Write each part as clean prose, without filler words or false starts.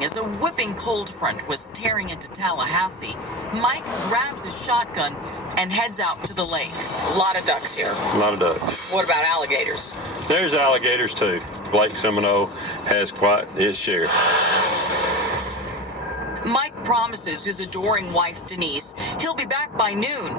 As a whipping cold front was tearing into Tallahassee, Mike grabs his shotgun and heads out to the lake. A lot of ducks here. A lot of ducks. What about alligators? There's alligators too. Lake Seminole has quite its share. Mike promises his adoring wife, Denise, he'll be back by noon.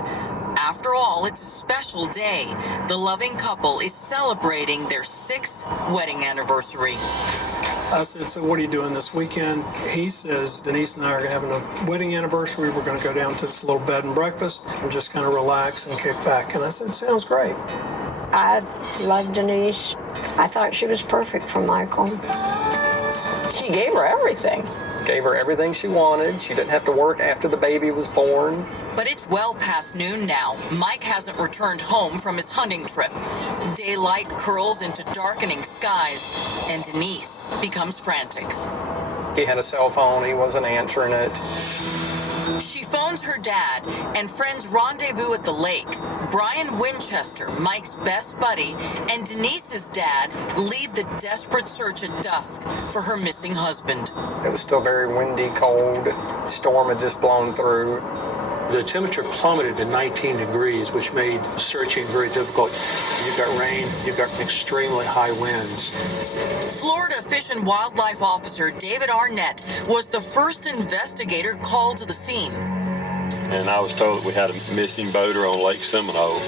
After all, it's a special day. The loving couple is celebrating their 6th wedding anniversary. I said, so what are you doing this weekend? He says, Denise and I are having a wedding anniversary. We're going to go down to this little bed and breakfast and just kind of relax and kick back. And I said, sounds great. I love Denise. I thought she was perfect for Michael. He gave her everything. Gave her everything she wanted. She didn't have to work after the baby was born. But it's well past noon now. Mike hasn't returned home from his hunting trip. Daylight curls into darkening skies, and Denise becomes frantic. He had a cell phone. He wasn't answering it. She phones her dad, and friends rendezvous at the lake. Brian Winchester, Mike's best buddy, and Denise's dad lead the desperate search at dusk for her missing husband. It was still very windy, cold. The storm had just blown through. The temperature plummeted to 19 degrees, which made searching very difficult. You've got rain, you've got extremely high winds. Florida Fish and Wildlife Officer David Arnett was the first investigator called to the scene. And I was told that we had a missing boater on Lake Seminole.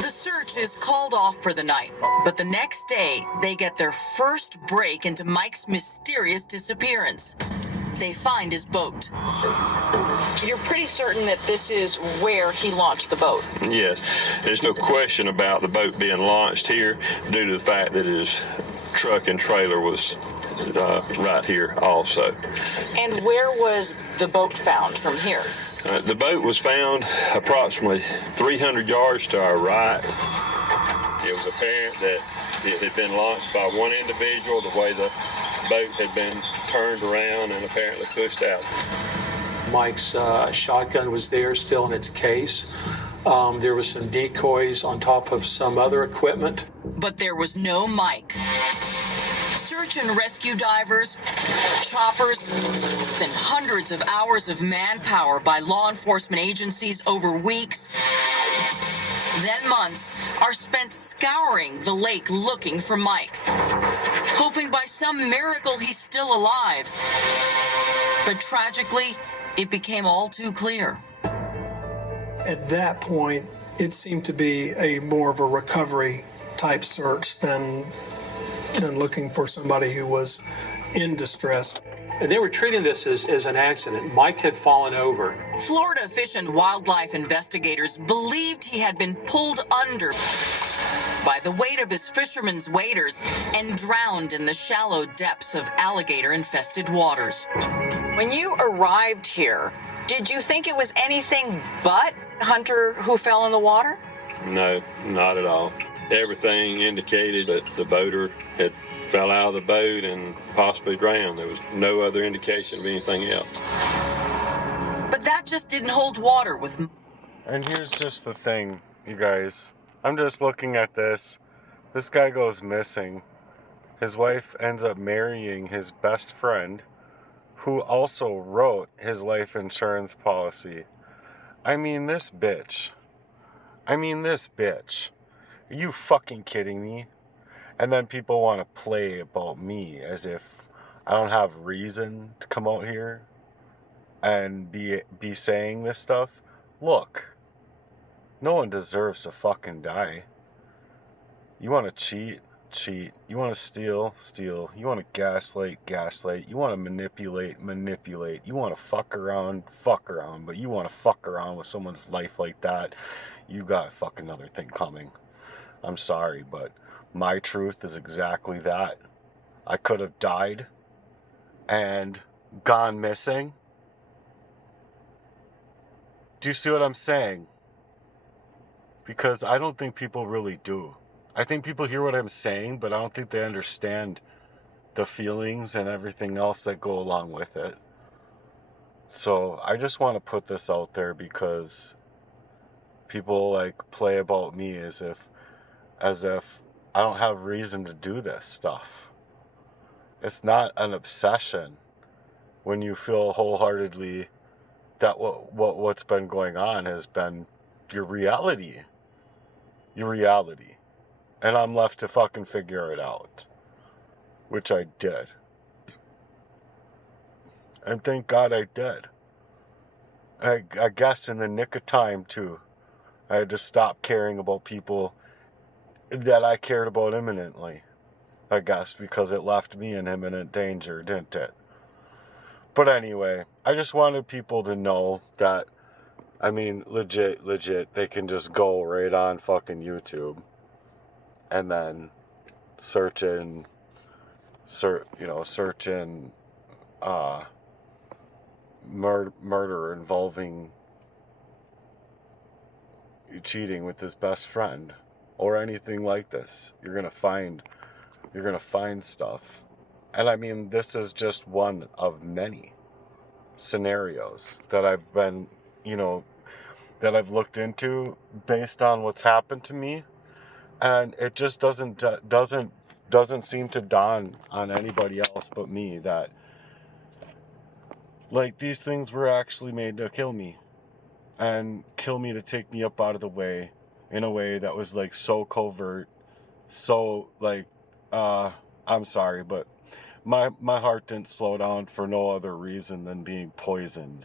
The search is called off for the night, but the next day they get their first break into Mike's mysterious disappearance. They find his boat. You're pretty certain that this is where he launched the boat? Yes, there's no question about the boat being launched here due to the fact that his truck and trailer was right here also. And where was the boat found from here? The boat was found approximately 300 yards to our right. It was apparent that it had been launched by one individual, the way the boat had been turned around and apparently pushed out. Mike's shotgun was there still in its case. There was some decoys on top of some other equipment. But there was no Mike. Search and rescue divers, choppers, and hundreds of hours of manpower by law enforcement agencies over weeks, then months, are spent scouring the lake looking for Mike, hoping by some miracle he's still alive. But tragically, it became all too clear. At that point, it seemed to be a more of a recovery type search than looking for somebody who was in distress. And they were treating this as an accident. Mike had fallen over. Florida Fish and Wildlife investigators believed he had been pulled under by the weight of his fisherman's waders and drowned in the shallow depths of alligator-infested waters. When you arrived here, did you think it was anything but Hunter who fell in the water? No, not at all. Everything indicated that the boater had fell out of the boat and possibly drowned. There was no other indication of anything else. But that just didn't hold water with... And here's just the thing, you guys. I'm just looking at this. This guy goes missing. His wife ends up marrying his best friend, who also wrote his life insurance policy. I mean, this bitch. Are you fucking kidding me? And then people want to play about me as if I don't have reason to come out here and be saying this stuff. Look, no one deserves to fucking die. You want to cheat? You want to steal? You want to gaslight? You want to manipulate? You want to fuck around? But you want to fuck around with someone's life like that, you got fucking another thing coming. I'm sorry, but my truth is exactly that. I could have died and gone missing. Do you see what I'm saying? Because I don't think people really do. I think people hear what I'm saying, but I don't think they understand the feelings and everything else that go along with it. So I just want to put this out there because people like play about me as if I don't have reason to do this stuff. It's not an obsession when you feel wholeheartedly that what's been going on has been your reality. Your reality. And I'm left to fucking figure it out. Which I did. And thank God I did. I guess in the nick of time, too. I had to stop caring about people that I cared about imminently. I guess because it left me in imminent danger, didn't it? But anyway, I just wanted people to know that, I mean, legit, they can just go right on fucking YouTube and then search in murder involving cheating with his best friend or anything like this. You're gonna find stuff. And I mean, this is just one of many scenarios that I've been, that I've looked into based on what's happened to me, and it just doesn't seem to dawn on anybody else but me that, like, these things were actually made to kill me, and kill me to take me up out of the way in a way that was, like, so covert, so, like, I'm sorry, but my heart didn't slow down for no other reason than being poisoned.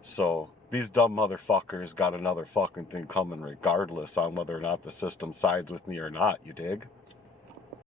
So these dumb motherfuckers got another fucking thing coming regardless on whether or not the system sides with me or not, you dig?